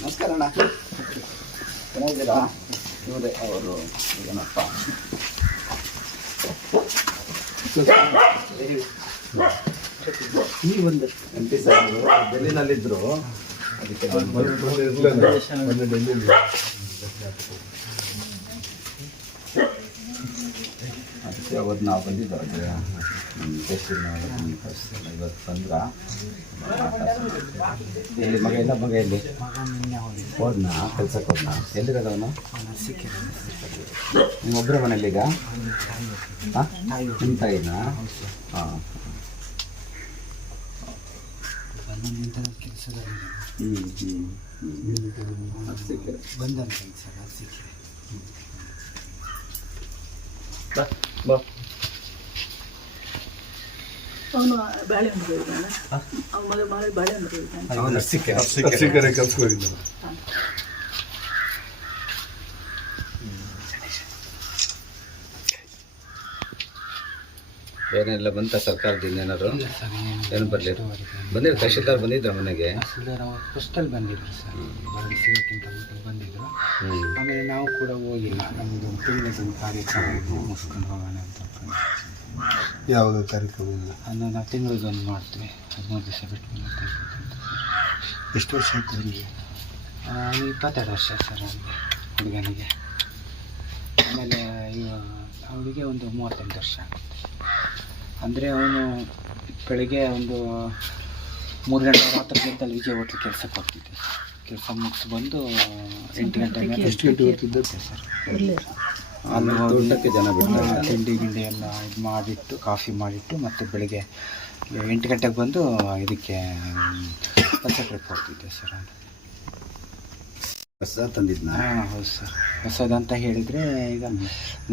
ನಮಸ್ಕಾರ ಅಣ್ಣ ಚೆನ್ನಾಗಿದ್ದೀರಾ ಇವರೇ ಅವರು ಏನಪ್ಪ? ಈ ಒಂದು ಎಂ ಪಿ ಸಾಹೇಬರು ಡೆಲ್ಲಿನಲ್ಲಿದ್ದರು ಅದಕ್ಕೆ ಅದಕ್ಕೆ ಅವ್ರು ನಾವು ಬಂದಿದ್ದಾರೆ ಇವತ್ತು ಎಲ್ಲಿ ಮಗ ಇಲ್ಲ ಮಗ ಎಲ್ಲಿ ಹೋದ್ನ ಕೆಲ್ಸಕ್ಕೆ ಹೋದ್ನ ಎಲ್ಲಿರೋದವನು ನಿಮ್ಮ ಒಬ್ಬರ ಮನೇಲಿ ಈಗ ನಿಮ್ಮ ತಾಯಿನ ಹಾಂ ಹ್ಞೂ ಹ್ಞೂ ಅದು ಸಿಕ್ಕರೆ ಬಂಧನ ಕೆಲಸ ಅದು ಸಿಕ್ಕಿದೆ ಬಾ ಬಾ ಅವನು ಬಾಳೆಹಣ್ಣು ಹೋಗಿದ್ದಾನೆ. ಅವನ ಮಗ ಮಗ ಬಾಳೆಹಣ್ಣು ಹೋಗಿದ್ದಾನೆ. ಅವನು ಸಿಕ್ಕರೆ ಅರ್ಸಿಕೆರೆ ಕೆಲ್ಸಕ್ಕೆ ಹೋಗಿದ್ದಾರೆ ಏನೆಲ್ಲ ಬಂತ ಸರ್ಕಾರದಿಂದ ಏನಾದ್ರು ಏನು ಬರಲಿ ಬರಲಿಲ್ಲ ಬಂದಿದ್ರು? ತಹಶೀಲ್ದಾರ್ ಬಂದಿದ್ರ ಮನೆಗೆ? ತಹಸೀಲ್ದಾರ್ ಅವರು ಫಸ್ಟಲ್ಲಿ ಬಂದಿದ್ರು ಸರ್. ವರದಿ ಸಿಗೋಕ್ಕಿಂತ ಮೊದಲು ಬಂದಿದ್ರು. ಆಮೇಲೆ ನಾವು ಕೂಡ ಹೋಗಿಲ್ಲ. ನಮ್ಮದು ಟೂರಿಸಂ ಕಾರ್ಯಕ್ರಮ ಮುಸ್ಕೊಂಡು ಮುಗಿಸ್ಕೊಂಡು ಹೋಗೋಣ ಅಂತ. ಯಾವಾಗ ಕಾರ್ಯಕ್ರಮ ಹನ್ನೊಂದು ಅದನ್ನು ನಾವು ತಿಂಗಳಿಗೊಂದು ಮಾಡ್ತೀವಿ. ಹದಿನೈದು ದಿವಸ ಬಿಟ್ಟು ಎಷ್ಟು ವರ್ಷ ಆಯ್ತು ನಿಮಗೆ ಇಪ್ಪತ್ತೆರಡು ವರ್ಷ ಸರ್ ಅವನಿಗೆ ಹುಡುಗನಿಗೆ. ಆಮೇಲೆ ಅವಳಿಗೆ ಒಂದು ಮೂವತ್ತೆಂಟು ವರ್ಷ ಅಂದರೆ ಅವನು ಬೆಳಿಗ್ಗೆ ಒಂದು ಮೂರು ಗಂಟೆ ಮಾತ್ರ ಗಂಟೆಲ್ಲಿ ವಿಜಯ ಹೋಟ್ಲು ಕೆಲಸಕ್ಕೆ ಹೋಗ್ತಿದ್ದೆ. ಕೆಲಸ ಮುಗಿಸಿ ಬಂದು ಎಂಟು ಗಂಟೆ ಮೇಲೆ ಎಷ್ಟು ಗಂಟೆ ಹೋಗ್ತಿದ್ದೆ ಸರ್. ಇರಲಿ ಅಲ್ಲಿ ಊಟಕ್ಕೆ ಜನ ಬಿಡ್ತಾರೆ. ತಿಂಡಿ ಗಿಂಡಿ ಎಲ್ಲ ಇದು ಮಾಡಿಟ್ಟು ಕಾಫಿ ಮಾಡಿಟ್ಟು ಮತ್ತು ಬೆಳಿಗ್ಗೆ ಎಂಟು ಗಂಟೆಗೆ ಬಂದು ಇದಕ್ಕೆ ಟ್ರಿಪ್ ಹೋಗ್ತಿದ್ದೆ ಸರ್ ಹೊಸ ತಂದಿದ್ನ? ಹಾಂ ಹೌದು ಸರ್. ಹೊಸದಂತ ಹೇಳಿದರೆ ಈಗ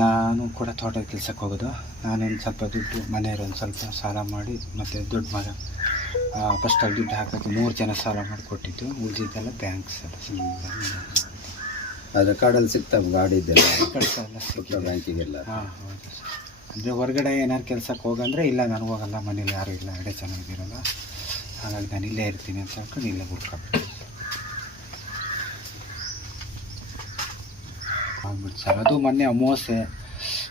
ನಾನು ಕೂಡ ತೋಟದ ಕೆಲಸಕ್ಕೆ ಹೋಗೋದು. ನಾನೊಂದು ಸ್ವಲ್ಪ ದುಡ್ಡು ಮನೆಯವ್ರು ಒಂದು ಸ್ವಲ್ಪ ಸಾಲ ಮಾಡಿ ಮತ್ತು ದುಡ್ಡು ಮರ ಫಸ್ಟಲ್ಲಿ ದುಡ್ಡು ಹಾಕೋಕ್ಕೆ ಮೂರು ಜನ ಸಾಲ ಮಾಡಿ ಕೊಟ್ಟಿದ್ದು ಉಳಿದಿದ್ದೆಲ್ಲ ಬ್ಯಾಂಕ್ ಸರ್ ಅದು ಕಾರ್ಡಲ್ಲಿ ಸಿಗ್ತಾವ ಗಾಡಿ ಇದೆಲ್ಲ ಕೆಲಸ ಎಲ್ಲ. ಪುಟ್ಟ ಬ್ಯಾಂಕಿಗೆಲ್ಲ. ಹಾಂ ಹೌದು ಸರ್. ಅಂದರೆ ಹೊರಗಡೆ ಏನಾರು ಕೆಲಸಕ್ಕೆ ಹೋಗಂದ್ರೆ ಇಲ್ಲ ನಾನು ಹೋಗಲ್ಲ ಮನೇಲಿ ಯಾರೂ ಇಲ್ಲ ಎಡೆ ಚೆನ್ನಾಗಿದ್ದೀರಲ್ಲ? ಹಾಗಾಗಿ ನಾನು ಇಲ್ಲೇ ಇರ್ತೀನಿ ಅಂತ ಹೇಳ್ಕೊಂಡು ಇಲ್ಲೇ ಆಗ್ಬಿಟ್ಟು ಸರ್. ಅದು ಮೊನ್ನೆ ಅಮೋಸೆ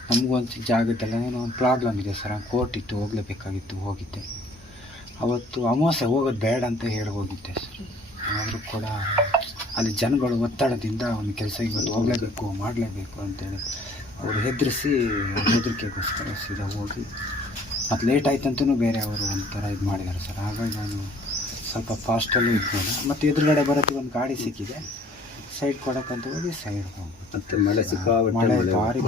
ನಮಗೂ ಒಂದು ಜಾಗದ್ದೆಲ್ಲ ಏನೋ ಒಂದು ಪ್ರಾಬ್ಲಮ್ ಇದೆ ಸರ್. ಕೋರ್ಟ್ ಇತ್ತು ಹೋಗಲೇಬೇಕಾಗಿತ್ತು ಹೋಗಿದ್ದೆ. ಅವತ್ತು ಅಮಾವಾಸ್ಯೆ ಹೋಗೋದು ಬೇಡ ಅಂತ ಹೇಳಿ ಹೋಗಿದ್ದೆ ಸರ್. ಆದರೂ ಕೂಡ ಅಲ್ಲಿ ಜನಗಳು ಒತ್ತಡದಿಂದ ಅವನ ಕೆಲಸ ಇವತ್ತು ಹೋಗಲೇಬೇಕು ಮಾಡಲೇಬೇಕು ಅಂತೇಳಿ ಅವರು ಹೆದರಿಸಿ ಹೆದರಿಕೆಗೋಸ್ಕರ ಸೀದಾ ಹೋಗಿ. ಮತ್ತು ಲೇಟ್ ಆಯ್ತಂತೂ ಬೇರೆ ಅವರು ಒಂಥರ ಇದು ಮಾಡಿದ್ದಾರೆ ಸರ್. ಹಾಗಾಗಿ ನಾನು ಸ್ವಲ್ಪ ಫಾಸ್ಟಲ್ಲೂ ಇದ್ದೇನೆ ಮತ್ತು ಎದುರುಗಡೆ ಬರೋದು ಒಂದು ಗಾಡಿ ಸಿಕ್ಕಿದೆ. ಸೈಡ್ ಕೊಡಕ್ಕಂತ ಹೋಗಿ ಸೈಡ್ ಹೋಗ್ಬಿಟ್ಟು ಮತ್ತೆ ಮಳೆ ಮಳೆ ಭಾರಿ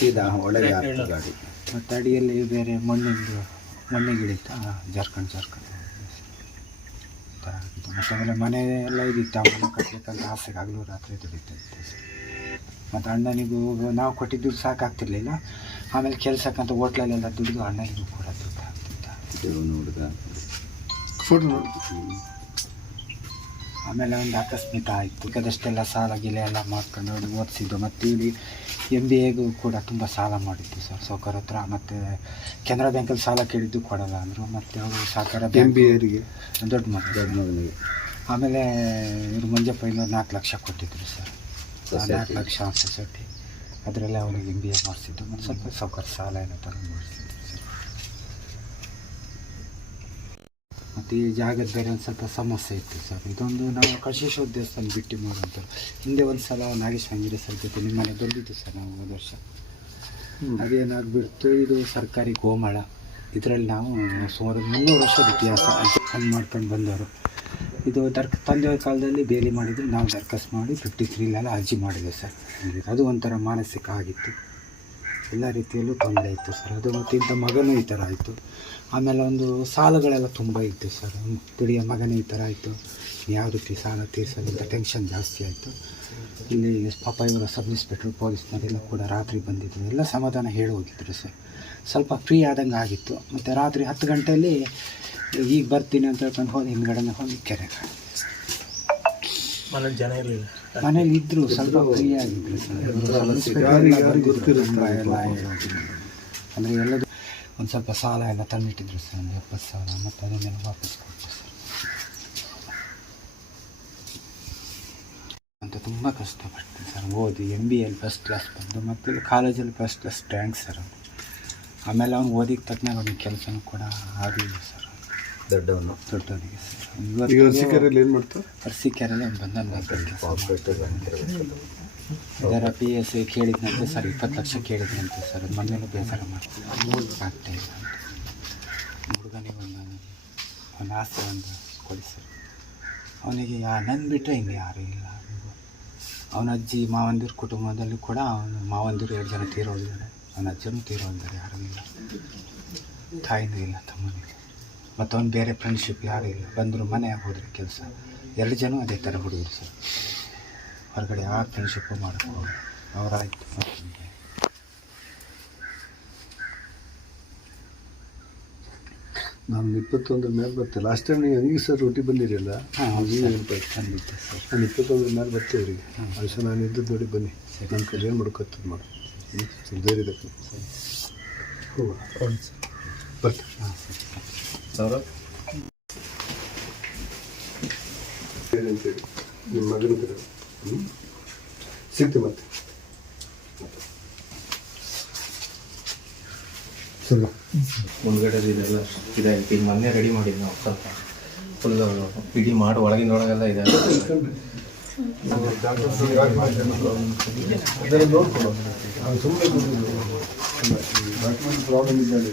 ಸೀದಾ ಒಳಗೆ ಗಾಡಿ ಮತ್ತು ಅಡಿಯಲ್ಲಿ ಬೇರೆ ಮಣ್ಣಿಂದು ಮಣ್ಣಿಗೆ ಇಳಿತಾ ಜಾರ್ಕೊಂಡು ಜಾರ್ಕೊಂಡು ಈ ಥರ ಆಗಿತ್ತು ಮತ್ತು ಆಮೇಲೆ ಮನೆ ಎಲ್ಲ ಇದಿತ್ತು ಆ ಮನೆ ಕಟ್ಟಬೇಕಂತ ಆಸೆಗೆ ಆಗಲೂ ರಾತ್ರಿ ದುಡಿತ ಮತ್ತು ಅಣ್ಣನಿಗೂ ನಾವು ಕೊಟ್ಟಿದ್ದು ಸಾಕಾಗ್ತಿರ್ಲಿಲ್ಲ. ಆಮೇಲೆ ಕೆಲಸಕ್ಕಂತ ಹೋಟ್ಲಲ್ಲೆಲ್ಲ ದುಡಿದು ಅಣ್ಣನಿಗೂ ಕೂಡ ದುಡ್ಡು ಆಗ್ತಿತ್ತು. ನೋಡಿದ. ಫೋಟೋ ನೋಡಿ. ಆಮೇಲೆ ಒಂದು ಆಕಸ್ಮಿಕ ಆಯಿತು. ಅದಷ್ಟೆಲ್ಲ ಸಾಲ ಗಿಲ ಎಲ್ಲ ಮಾಡ್ಕೊಂಡು ಅವ್ರಿಗೆ ಓದಿಸಿದ್ದು. ಮತ್ತು ಇಲ್ಲಿ ಎಂ ಬಿ ಎಗೂ ಕೂಡ ತುಂಬ ಸಾಲ ಮಾಡಿದ್ದು ಸರ್ ಸೌಕರ್ ಹತ್ರ. ಮತ್ತು ಕೆನರಾ ಬ್ಯಾಂಕಲ್ಲಿ ಸಾಲ ಕೇಳಿದ್ದು ಕೊಡಲ್ಲ ಅಂದರು. ಮತ್ತು ಅವರು ಸಹಕಾರ ಎಂ ಬಿ ಎರಿಗೆ ದೊಡ್ಡ ಮಗ ದೊಡ್ಡ ಮಗನಿಗೆ. ಆಮೇಲೆ ಇವರು ಮಂಜಪ್ಪ ಇನ್ನೊಂದು ನಾಲ್ಕು ಲಕ್ಷ ಕೊಟ್ಟಿದ್ದರು ಸರ್. ನಾಲ್ಕು ಲಕ್ಷ ಸೊಸೈಟಿ. ಅದರಲ್ಲೇ ಅವ್ರಿಗೆ ಎಂ ಬಿ ಎ ಮಾಡಿಸಿದ್ದು. ಮತ್ತು ಸ್ವಲ್ಪ ಸೌಕರ್ ಸಾಲ ಏನೋ ಥರ ಮಾಡಿಸಿದ್ದು. ಮತ್ತು ಈ ಜಾಗದ ಬೇರೆ ಒಂದು ಸ್ವಲ್ಪ ಸಮಸ್ಯೆ ಇತ್ತು ಸರ್. ಇದೊಂದು ನಾವು ಕಶೇಶ್ವರ ದೇವಸ್ಥಾನ ಬಿಟ್ಟು ಮಾಡುವಂಥ ಹಿಂದೆ ಒಂದು ಸಲ ನಾಗೇಶ್ ಹಂಗಿರೆ ಸರ್ ಜೊತೆ ನಿಮ್ಮ ಮನೆ ಬಂದಿದ್ದು ಸರ್ ನಾವು ಹೋದ ವರ್ಷ. ಅದೇನಾಗ್ಬಿಡ್ತು ಇದು ಸರ್ಕಾರಿ ಗೋಮಾಳ. ಇದರಲ್ಲಿ ನಾವು ಸುಮಾರು ಮುನ್ನೂರು ವರ್ಷದ ಇತಿಹಾಸ ಹಂಗೆ ಮಾಡ್ಕೊಂಡು ಬಂದವರು. ಇದು ದರ್ಕ ತಂದೆಯ ಕಾಲದಲ್ಲಿ ಬೇಲಿ ಮಾಡಿದ್ರು ನಾವು ದರ್ಕಸ್ ಮಾಡಿ ಫಿಫ್ಟಿ ತ್ರೀಲೆಲ್ಲ ಅರ್ಜಿ ಮಾಡಿದೆ ಸರ್. ಅದು ಒಂಥರ ಮಾನಸಿಕ ಆಗಿತ್ತು. ಎಲ್ಲ ರೀತಿಯಲ್ಲೂ ತೊಂದರೆ ಇತ್ತು ಸರ್. ಅದು ಮತ್ತು ಇಂಥ ಮಗನೂ ಈ ಥರ ಆಯಿತು. ಆಮೇಲೆ ಒಂದು ಸಾಲಗಳೆಲ್ಲ ತುಂಬ ಇತ್ತು ಸರ್. ದುಡಿಯೋ ಮಗನೇ ಈ ಥರ ಆಯಿತು. ಯಾವ ರೀತಿ ಸಾಲ ತೀರಿಸೋದು ಟೆನ್ಷನ್ ಜಾಸ್ತಿ ಆಯಿತು. ಇಲ್ಲಿ ಪಾಪ ಇವರ ಸಬ್ ಇನ್ಸ್ಪೆಕ್ಟ್ರು ಪೊಲೀಸ್ನವರೆಲ್ಲ ಕೂಡ ರಾತ್ರಿ ಬಂದಿದ್ದರು ಎಲ್ಲ ಸಮಾಧಾನ ಹೇಳಿ ಹೋಗಿದ್ರು ಸರ್. ಸ್ವಲ್ಪ ಫ್ರೀ ಆದಂಗೆ ಆಗಿತ್ತು. ಮತ್ತು ರಾತ್ರಿ ಹತ್ತು ಗಂಟೆಯಲ್ಲಿ ಈಗ ಬರ್ತೀನಿ ಅಂತ ಹೇಳ್ಕೊಂಡು ಹೋಗಿ ಹಿಂದ್ಗಡೆನೇ ಹೋಗಿ ಕೆರೆಗೆ ಮನೇಲಿ ಜನ ಇರಲಿಲ್ಲ. ಮನೇಲಿ ಇದ್ರು ಸ್ವಲ್ಪ ಫ್ರೀ ಆಗಿದ್ರು. ಅಂದರೆ ಎಲ್ಲದು ಒಂದು ಸ್ವಲ್ಪ ಸಾಲ ಎಲ್ಲ ತಂದಿಟ್ಟಿದ್ರು ಸರ್ ಒಂದು ಎಪ್ಪತ್ತು ಸಾವಿರ ಮತ್ತು ಅದನ್ನೆಲ್ಲ ವಾಪಸ್ ಕೊಟ್ಟು ಸರ್. ಅಂತ ತುಂಬ ಕಷ್ಟಪಡ್ತೀನಿ ಸರ್ ಓದಿ ಎಂ ಬಿ ಎಲ್ಲಿ ಫಸ್ಟ್ ಕ್ಲಾಸ್ ಬಂದು ಮತ್ತೆ ಕಾಲೇಜಲ್ಲಿ ಫಸ್ಟ್ ಕ್ಲಾಸ್ ರ್ಯಾಂಕ್ ಸರ್. ಅವನು ಆಮೇಲೆ ಅವ್ನು ಓದಿದ ತಕ್ಷಣ ಅವ್ನಿಗೆ ಕೆಲಸನೂ ಕೂಡ ಆಗಲಿಲ್ಲ ಸರ್. ದೊಡ್ಡವನು. ದೊಡ್ಡವನಿಗೆ. ಸರ್ ಈಗ ಏನು ಮಾಡ್ತಾರೆ ಅರ್ಸಿಕೆರೆಲ್ಲ ಅವ್ನು ಬಂದ ಇದರ ಪಿ ಎಸ್ ಐ ಕೇಳಿದ್ನಂತೆ ಸರ್ ಇಪ್ಪತ್ತು ಲಕ್ಷ ಕೇಳಿದ್ನಂತೆ ಸರ್. ಮನೇಲಿ ಬೇಸರ ಮಾಡ್ತೀನಿ ಆಗ್ತಾ ಇಲ್ಲ ಅಂತ. ಹುಡುಗನಿಗೆ ಒಂದು ಒಂದು ಆಸೆ ಒಂದು ಕೊಡಿ ಸರ್ ಅವನಿಗೆ ಯಾ ನನ್ನ ಬಿಟ್ಟರೆ ಇನ್ನು ಯಾರೂ ಇಲ್ಲ. ಅವನ ಅಜ್ಜಿ ಮಾವಂದಿರ ಕುಟುಂಬದಲ್ಲಿ ಕೂಡ ಅವನು ಮಾವಂದಿರು ಎರಡು ಜನ ತೀರೋಗಿದ್ದಾರೆ ಅವನ ಅಜ್ಜನೂ ತೀರೋಗಿದ್ದಾರೆ ಯಾರೂ ಇಲ್ಲ. ತಾಯಿನೂ ಇಲ್ಲ ತಮ್ಮನಿಗೆ. ಮತ್ತು ಅವ್ನು ಬೇರೆ ಫ್ರೆಂಡ್ಶಿಪ್ ಯಾರು ಇಲ್ಲ ಬಂದರು ಮನೆ ಹೋದ್ರೆ ಕೆಲಸ. ಎರಡು ಜನ ಅದೇ ಥರ ಹುಡುಗರು ಸರ್. ಹೊರಗಡೆ ಯಾವ ಫ್ರೆಂಡ್ಶಿಪ್ಪು ಮಾಡ್ಕೊಂಡು ಅವರಾಯ್ತು ನಾನು ಇಪ್ಪತ್ತೊಂದರ ಮೇಲೆ ಬರ್ತೆ ಲಾಸ್ಟ್ ಟೈಮ್ ನೀವು ಹಂಗೆ ಸರ್ ರೊಟ್ಟಿ ಬಂದಿರಲ್ಲ ಹಾಂ ಹೌದು ಖಂಡಿತ ಸರ್. ನಾನು ಇಪ್ಪತ್ತೊಂದರ ಮೇಲೆ ಬರ್ತೇವೆ ರೀ ಅದಕ್ಕೆ ನಾನು ಇದ್ದದ್ದು ನೋಡಿ ಬನ್ನಿ. ಸರಿ. ನನ್ನ ಕಡೆ ಏನು ಮಾಡ್ಕೊತೀನಿ ಮಾಡಿ. ಹ್ಞೂ ಬರ್ತೀನಿ ಹ್ಞೂ ಬರ್ತೆ ಹಾಂ ಸರಿ. ಸೌರಭ್ ಅಂತೇಳಿ ನಿಮ್ಮ ಮಗನ ಕಡೆ ಹ್ಞೂ ಸಿಗ್ತೀವಿ ಮತ್ತೆ. ಸರಿ. ಮುಂದ್ಗಡೆ ಇದೆಲ್ಲ ಇದಾಯ್ತು ಈಗ ಮೊನ್ನೆ ರೆಡಿ ಮಾಡಿದ್ದು ನಾವು ಸ್ವಲ್ಪ ಫುಲ್ ಇಡೀ ಮಾಡಿ ಒಳಗಿನ ಒಳಗೆಲ್ಲ ಇದೆ. ಸುಮ್ಮನೆ ಡಾಕ್ಯುಮೆಂಟ್ ಪ್ರಾಬ್ಲಮ್ ಇದ್ದಲ್ಲಿ